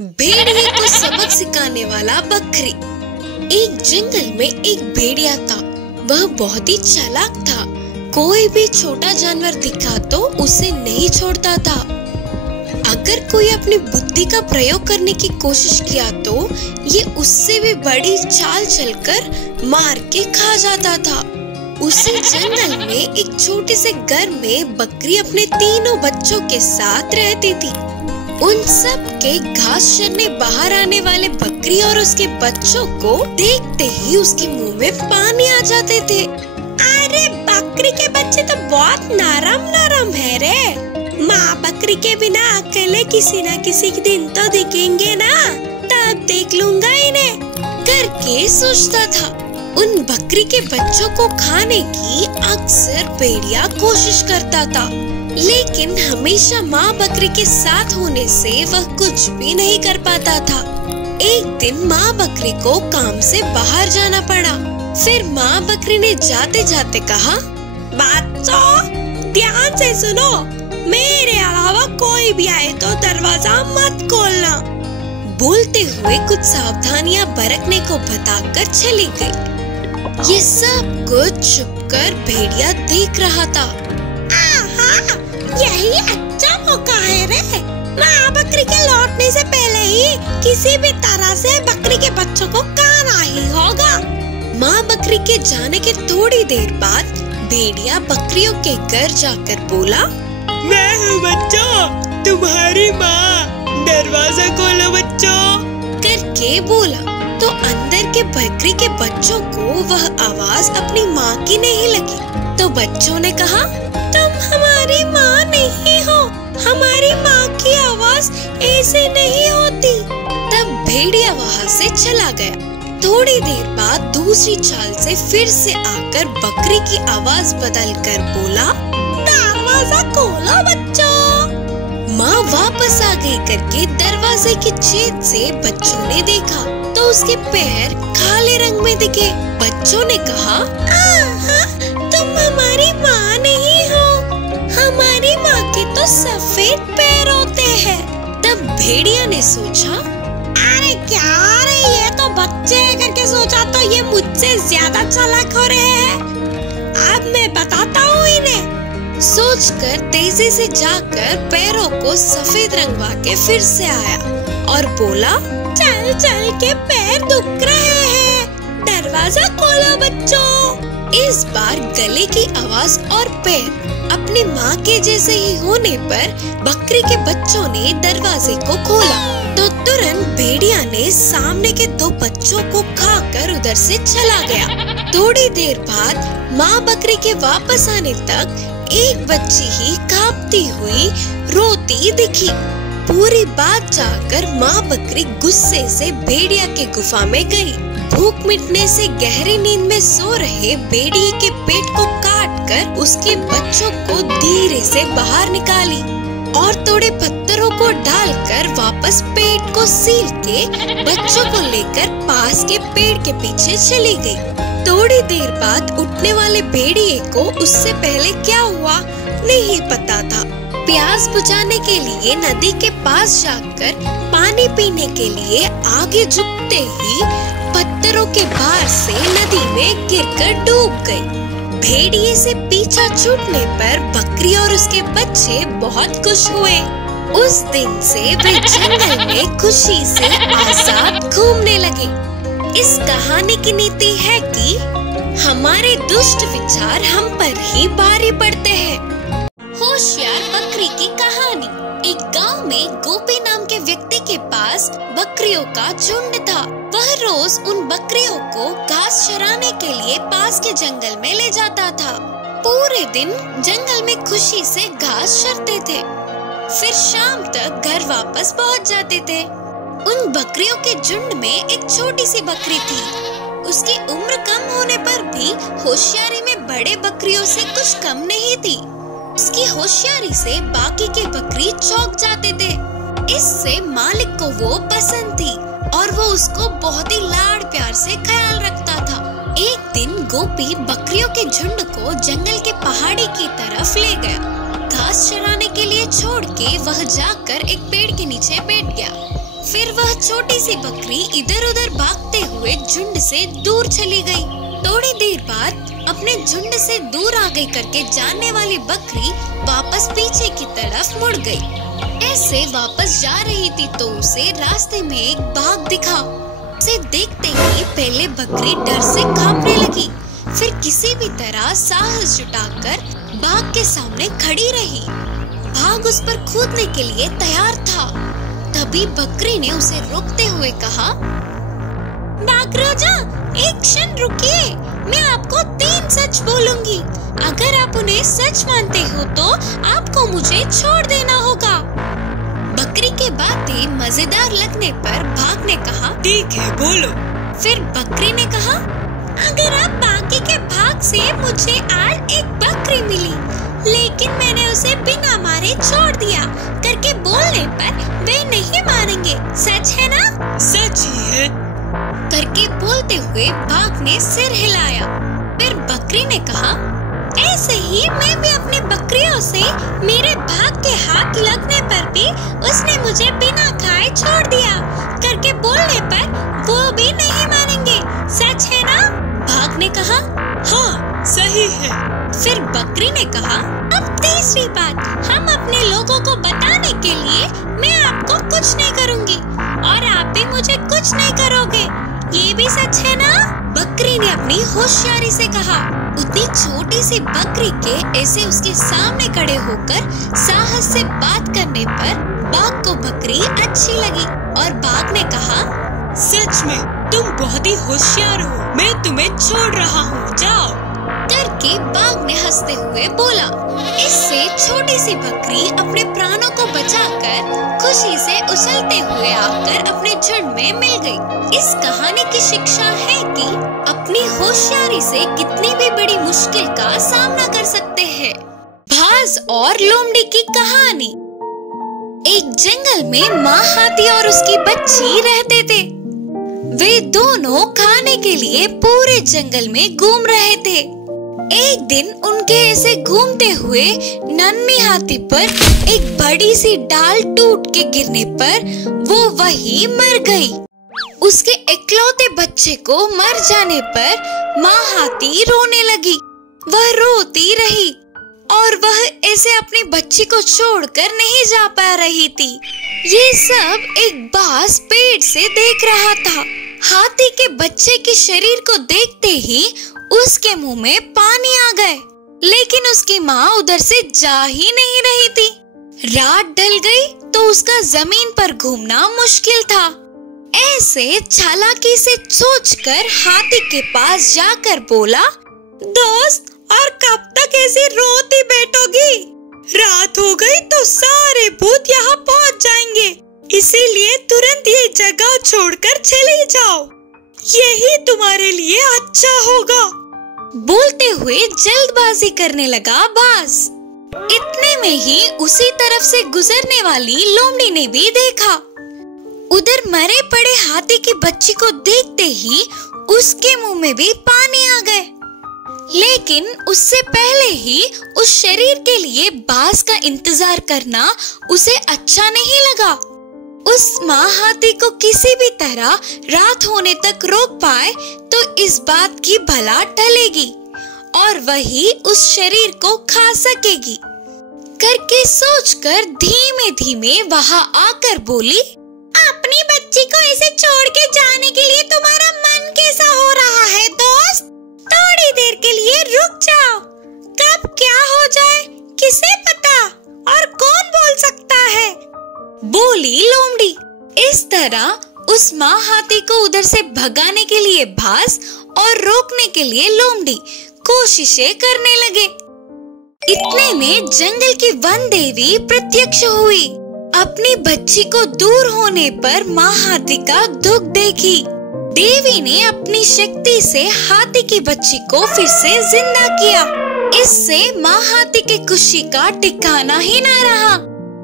भेड़िए को सबक सिखाने वाला बकरी। एक जंगल में एक भेड़िया था। वह बहुत ही चालाक था। कोई भी छोटा जानवर दिखा तो उसे नहीं छोड़ता था। अगर कोई अपनी बुद्धि का प्रयोग करने की कोशिश किया तो ये उससे भी बड़ी चाल चलकर मार के खा जाता था। उसी जंगल में एक छोटे से घर में बकरी अपने तीनों बच्चों के साथ रहती थी। उन सब के घास चरने बाहर आने वाले बकरी और उसके बच्चों को देखते ही उसके मुंह में पानी आ जाते थे। अरे बकरी के बच्चे तो बहुत नरम नरम है रे। माँ बकरी के बिना अकेले किसी न किसी दिन तो दिखेंगे ना, तब देख लूंगा इन्हें करके सोचता था। उन बकरी के बच्चों को खाने की अक्सर भेड़िया कोशिश करता था, लेकिन हमेशा माँ बकरी के साथ होने से वह कुछ भी नहीं कर पाता था। एक दिन माँ बकरी को काम से बाहर जाना पड़ा। फिर माँ बकरी ने जाते जाते कहा, बच्चों ध्यान से सुनो, मेरे अलावा कोई भी आए तो दरवाजा मत खोलना। बोलते हुए कुछ सावधानियाँ बरतने को बताकर चली गई। ये सब कुछ छुपकर भेड़िया देख रहा था। यही अच्छा मौका है रे। माँ बकरी के लौटने से पहले ही किसी भी तरह से बकरी के बच्चों को खाना ही होगा। माँ बकरी के जाने के थोड़ी देर बाद भेड़िया बकरियों के घर जाकर बोला, मैं हूँ बच्चों, तुम्हारी माँ, दरवाजा खोलो बच्चों करके बोला। तो अंदर के बकरी के बच्चों को वह आवाज अपनी माँ की नहीं लगी। तो बच्चों ने कहा, तुम हमारी माँ नहीं हो, हमारी माँ की आवाज ऐसे नहीं होती। तब भेड़िया वहाँ से चला गया। थोड़ी देर बाद दूसरी चाल से फिर से आकर बकरी की आवाज बदलकर बोला, दरवाजा खोलो बच्चों। माँ वापस आ गई करके दरवाजे के छेद से बच्चों ने देखा तो उसके पैर काले रंग में दिखे। बच्चों ने कहा, तुम हमारी माँ नहीं हो, हमारी माँ के तो सफेद पैर होते हैं। तब भेड़िया ने सोचा, अरे क्या रे, ये तो बच्चे हैं करके सोचा तो ये मुझसे ज्यादा चालाक हो रहे हैं। अब मैं बताता हूँ इन्हें। सोचकर तेजी से जाकर पैरों को सफेद रंगवा के फिर से आया और बोला, चल चल के पैर दुख रहे हैं, दरवाजा खोलो बच्चों। इस बार गले की आवाज और पैर अपनी माँ के जैसे ही होने पर बकरी के बच्चों ने दरवाजे को खोला। तो तुरंत भेड़िया ने सामने के दो बच्चों को खाकर उधर से चला गया। थोड़ी देर बाद माँ बकरी के वापस आने तक एक बच्ची ही कांपती हुई रोती दिखी। पूरी बात जानकर माँ बकरी गुस्से से भेड़िया के गुफा में गई। भूख मिटने से गहरी नींद में सो रहे भेड़िए के पेट को काटकर उसके बच्चों को धीरे से बाहर निकाली और थोड़े पत्थरों को डालकर वापस पेट को सील के बच्चों को लेकर पास के पेड़ के पीछे चली गई। थोड़ी देर बाद उठने वाले भेड़िए को उससे पहले क्या हुआ नहीं पता था। प्यास बुझाने के लिए नदी के पास जाकर पानी पीने के लिए आगे झुकते ही पत्थरों के भार से नदी में गिरकर डूब गई। भेड़िए से पीछा छूटने पर बकरी और उसके बच्चे बहुत खुश हुए। उस दिन से वे जंगल में खुशी से आजाद घूमने लगे। इस कहानी की नीति है कि हमारे दुष्ट विचार हम पर ही भारी पड़ते हैं। होशियार बकरी की कहानी। एक गांव में गोपी नाम के व्यक्ति के पास बकरियों का झुंड था। वह रोज उन बकरियों को घास चराने के लिए पास के जंगल में ले जाता था। पूरे दिन जंगल में खुशी से घास चरते थे, फिर शाम तक घर वापस पहुंच जाते थे। उन बकरियों के झुंड में एक छोटी सी बकरी थी। उसकी उम्र कम होने पर भी होशियारी में बड़े बकरियों से कुछ कम नहीं थी। उसकी होशियारी से बाकी के बकरी चौंक जाते थे। इससे मालिक को वो पसंद थी और वो उसको बहुत ही लाड प्यार से ख्याल रखता था। एक दिन गोपी बकरियों के झुंड को जंगल के पहाड़ी की तरफ ले गया। घास चराने के लिए छोड़ के वह जाकर एक पेड़ के नीचे बैठ गया। फिर वह छोटी सी बकरी इधर उधर भागते हुए झुंड से दूर चली गई। थोड़ी देर बाद अपने झुंड से दूर आ गई करके जानने वाली बकरी वापस पीछे की तरफ मुड़ गई। ऐसे वापस जा रही थी तो उसे रास्ते में एक बाघ दिखा। उसे देखते ही पहले बकरी डर से कांपने लगी, फिर किसी भी तरह साहस जुटाकर बाघ के सामने खड़ी रही। बाघ उस पर कूदने के लिए तैयार था। तभी बकरी ने उसे रोकते हुए कहा, बाघ राजा, एक क्षण रुकिए, मैं आपको 3 सच बोलूंगी। अगर आप उन्हें सच मानते हो तो आपको मुझे छोड़ देना होगा। बकरी के बातें मजेदार लगने पर बाघ ने कहा, ठीक है, बोलो। फिर बकरी ने कहा, अगर आप बाकी के भाग से मुझे आज एक बकरी मिली, लेकिन मैंने उसे बिना मारे छोड़ दिया करके बोलने पर वे नहीं मानेंगे, सच है ना? सच ही है करके बोलते हुए बाघ ने सिर हिलाया। फिर बकरी ने कहा, ऐसे ही मैं भी अपनी बकरियों से मेरे भाग के हाथ लगने पर भी उसने मुझे बिना खाए छोड़ दिया करके बोलने पर वो भी नहीं मानेंगे, सच है ना? बाघ ने कहा, हाँ सही है। फिर बकरी ने कहा, अब तीसरी बात, हम अपने लोगों को बताने के लिए मैं आपको कुछ नहीं करूँगी और आप भी मुझे कुछ नहीं करोगे, ये भी सच है ना? बकरी ने अपनी होशियारी से कहा। उतनी छोटी सी बकरी के ऐसे उसके सामने खड़े होकर साहस से बात करने पर बाघ को बकरी अच्छी लगी और बाघ ने कहा, सच में तुम बहुत ही होशियार हो, मैं तुम्हें छोड़ रहा हूँ, जाओ करके बाघ ने हंसते हुए बोला। इससे छोटी सी बकरी अपने प्राणों को बचाकर खुशी से उछलते हुए आकर अपने झुंड में मिल गई। इस कहानी की शिक्षा है कि अपनी होशियारी से कितनी भी बड़ी मुश्किल का सामना कर सकते हैं। भास और लोमड़ी की कहानी। एक जंगल में माँ हाथी और उसकी बच्ची रहते थे। वे दोनों खाने के लिए पूरे जंगल में घूम रहे थे। एक दिन उनके ऐसे घूमते हुए नन्ही हाथी पर एक बड़ी सी डाल टूट के गिरने पर वो वहीं मर गई। उसके इकलौते बच्चे को मर जाने पर माँ हाथी रोने लगी। वह रोती रही और वह ऐसे अपनी बच्ची को छोड़कर नहीं जा पा रही थी। ये सब एक बाज पेड़ से देख रहा था। हाथी के बच्चे के शरीर को देखते ही उसके मुंह में पानी आ गए, लेकिन उसकी माँ उधर से जा ही नहीं रही थी। रात ढल गई तो उसका जमीन पर घूमना मुश्किल था। ऐसे चालाकी से सोचकर हाथी के पास जाकर बोला, दोस्त, और कब तक ऐसे रोती बैठोगी? रात हो गई तो सारे भूत यहाँ पहुँच जाएंगे, इसीलिए तुरंत ये जगह छोड़कर चले जाओ, यही तुम्हारे लिए अच्छा होगा। बोलते हुए जल्दबाजी करने लगा बाज। इतने में ही उसी तरफ से गुजरने वाली लोमड़ी ने भी देखा। उधर मरे पड़े हाथी की बच्ची को देखते ही उसके मुंह में भी पानी आ गए, लेकिन उससे पहले ही उस शरीर के लिए बाज का इंतजार करना उसे अच्छा नहीं लगा। उस माँ हाथी को किसी भी तरह रात होने तक रोक पाए तो इस बात की भला टलेगी और वही उस शरीर को खा सकेगी करके सोचकर धीमे धीमे वहाँ आकर बोली, अपनी बच्ची को ऐसे छोड़ के जाने के लिए तुम्हारा मन कैसा हो रहा है दोस्त? थोड़ी देर के लिए रुक जाओ, कब क्या हो जाए किसे पता, और कौन बोल सकता है, बोली लोमड़ी। इस तरह उस माँ हाथी को उधर से भगाने के लिए भास और रोकने के लिए लोमड़ी कोशिशें करने लगे। इतने में जंगल की वन देवी प्रत्यक्ष हुई। अपनी बच्ची को दूर होने पर माँ हाथी का दुख देखी। देवी ने अपनी शक्ति से हाथी की बच्ची को फिर से जिंदा किया। इससे माँ हाथी की खुशी का ठिकाना ही न रहा।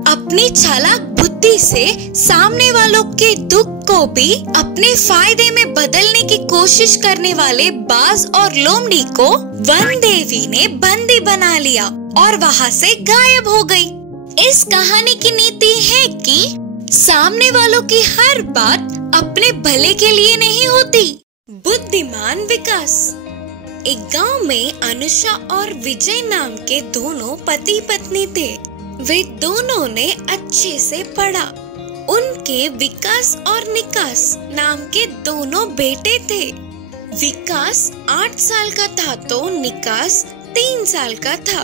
अपनी चालाक बुद्धि से सामने वालों के दुख को भी अपने फायदे में बदलने की कोशिश करने वाले बाज और लोमड़ी को वन देवी ने बंदी बना लिया और वहाँ से गायब हो गई। इस कहानी की नीति है कि सामने वालों की हर बात अपने भले के लिए नहीं होती। बुद्धिमान विकास। एक गांव में अनुषा और विजय नाम के दोनों पति पत्नी थे। वे दोनों ने अच्छे से पढ़ा। उनके विकास और निकास नाम के दोनों बेटे थे। विकास 8 साल का था तो निकास 3 साल का था।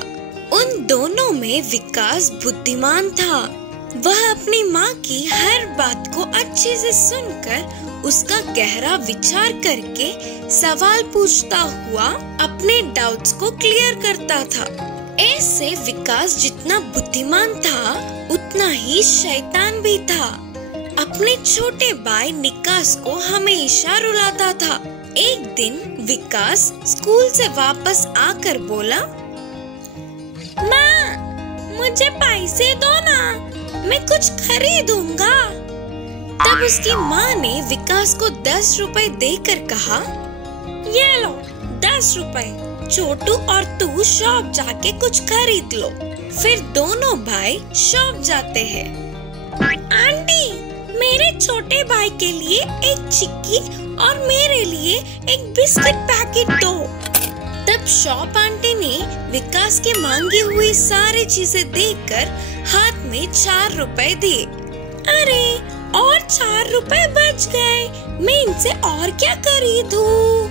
उन दोनों में विकास बुद्धिमान था। वह अपनी माँ की हर बात को अच्छे से सुनकर उसका गहरा विचार करके सवाल पूछता हुआ अपने डाउट्स को क्लियर करता था। ऐसे विकास जितना बुद्धिमान था उतना ही शैतान भी था। अपने छोटे भाई निकास को हमेशा रुलाता था। एक दिन विकास स्कूल से वापस आकर बोला, माँ, मुझे पैसे दो ना, मैं कुछ खरीदूंगा। तब उसकी माँ ने विकास को 10 रुपए देकर कहा, ये लो 10 रुपए, छोटू और तू शॉप जाके कुछ खरीद लो। फिर दोनों भाई शॉप जाते हैं। आंटी, मेरे छोटे भाई के लिए एक चिक्की और मेरे लिए एक बिस्किट पैकेट दो। तब शॉप आंटी ने विकास के मांगी हुई सारी चीजें देकर हाथ में 4 रुपए दिए। अरे, और 4 रुपए बच गए, मैं इनसे और क्या खरीदूं?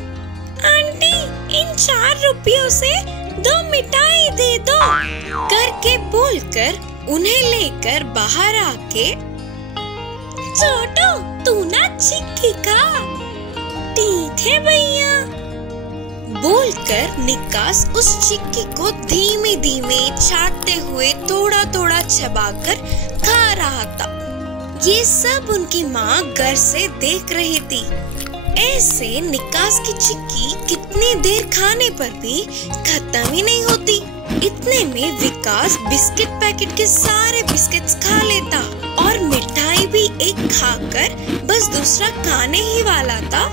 आंटी, इन 4 रुपयों से 2 मिठाई दे दो करके बोलकर उन्हें लेकर बाहर आके, छोटू, तू ना चिक्की खा। ठीक है भैया, बोलकर निकास उस चिक्की को धीमे धीमे चाटते हुए थोड़ा थोड़ा चबाकर खा रहा था। ये सब उनकी माँ घर से देख रही थी। ऐसे निकास की चिक्की कितनी देर खाने पर भी खत्म ही नहीं होती। इतने में विकास बिस्किट पैकेट के सारे बिस्किट्स खा लेता और मिठाई भी एक खाकर बस दूसरा खाने ही वाला था।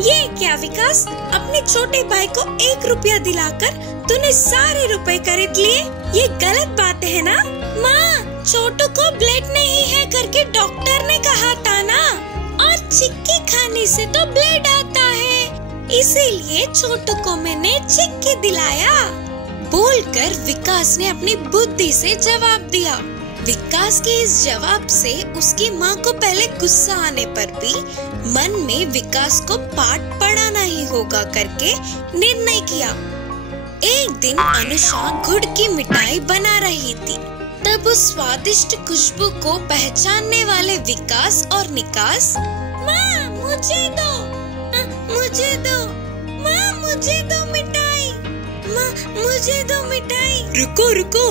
ये क्या विकास, अपने छोटे भाई को 1 रुपया दिलाकर तूने सारे रुपए खरीद लिए? ये गलत बात है ना? माँ, छोटू को ब्लड नहीं है करके डॉक्टर ने कहा था ना, और चिक्की खाने से तो ब्लड आता है, इसीलिए छोटू को मैंने चिक्की दिलाया। बोलकर विकास ने अपनी बुद्धि से जवाब दिया। विकास के इस जवाब से उसकी माँ को पहले गुस्सा आने पर भी मन में विकास को पाठ पढ़ाना ही होगा करके निर्णय किया। एक दिन अनुषा गुड़ की मिठाई बना रही थी। तब उस स्वादिष्ट खुशबू को पहचानने वाले विकास और निकास, माँ, मुझे दो, मुझे दो, माँ, मुझे दो मिठाई, माँ, मुझे दो मिठाई। रुको रुको,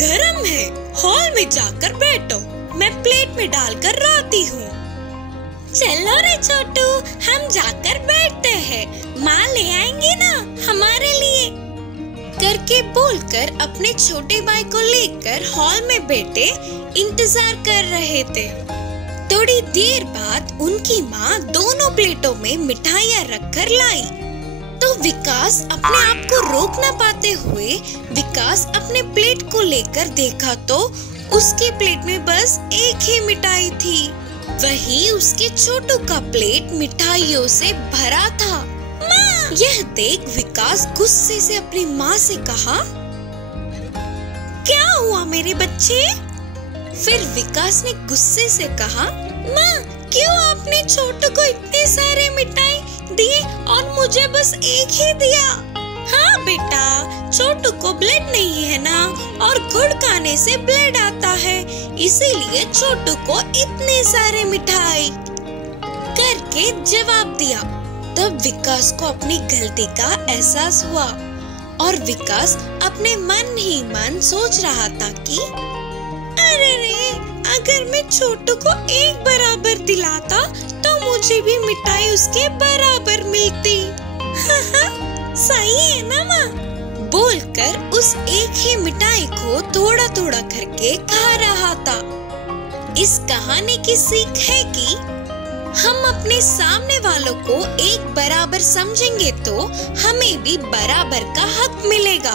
गरम है, हॉल में जाकर बैठो, मैं प्लेट में डालकर लाती हूँ। चलो रे छोटू, हम जाकर बैठते हैं, माँ ले आएंगे ना हमारे लिए करके बोलकर अपने छोटे भाई को लेकर हॉल में बैठे इंतजार कर रहे थे। थोड़ी देर बाद उनकी माँ दोनों प्लेटों में मिठाइयाँ रखकर लाई तो विकास अपने आप को रोक न पाते हुए विकास अपने प्लेट को लेकर देखा तो उसके प्लेट में बस एक ही मिठाई थी। वही उसके छोटू का प्लेट मिठाइयों से भरा था। माँ! यह देख विकास गुस्से से अपनी माँ से कहा, क्या हुआ मेरे बच्चे? फिर विकास ने गुस्से से कहा, माँ, क्यों आपने छोटू को इतने सारे मिठाई दिए और मुझे बस एक ही दिया? हाँ बेटा, छोटू को ब्लड नहीं है ना, और गुड़ खाने से ब्लड आता है, इसीलिए छोटू को इतने सारे मिठाई करके जवाब दिया। तब विकास को अपनी गलती का एहसास हुआ और विकास अपने मन ही मन सोच रहा था कि अरे रे, अगर मैं छोटू को एक बराबर दिलाता तो मुझे भी मिठाई उसके बराबर मिलती। सही है ना माँ? बोलकर उस एक ही मिठाई को थोड़ा थोड़ा करके खा रहा था। इस कहानी की सीख है कि हम अपने सामने वालों को एक बराबर समझेंगे तो हमें भी बराबर का हक मिलेगा।